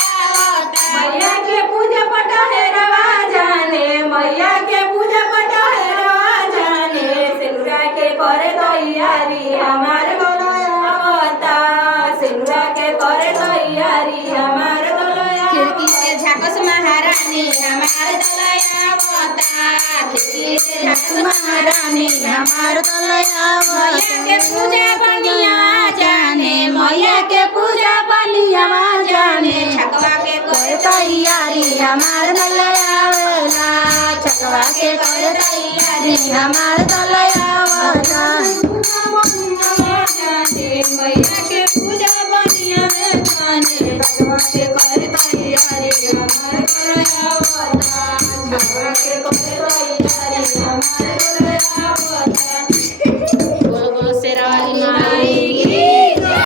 मैया के पूजा पट हेरवा जाने, मैया के पूजा पट हेरवा जाने, सिंदूरा के करे तैयारी हमार गलया आवता, सिंदूरा के करे तैयारी हमार गलया। खिड़की से झाकस महारानी हमार गलया आवता, खिड़की से झाकस महारानी हमार गलया आवता। मैया के पूजा बनिया जाने, मैया के पूजा बनिया जाने, छकवा के करे तैयारी हमार गलया आवला, छकवा के करे तैयारी हमार गलया आवला। मैया के पूजा बनिया जाने, छकवा के करे तैयारी हमार गलया आवला, छकवा के करे तैयारी हमार गलया।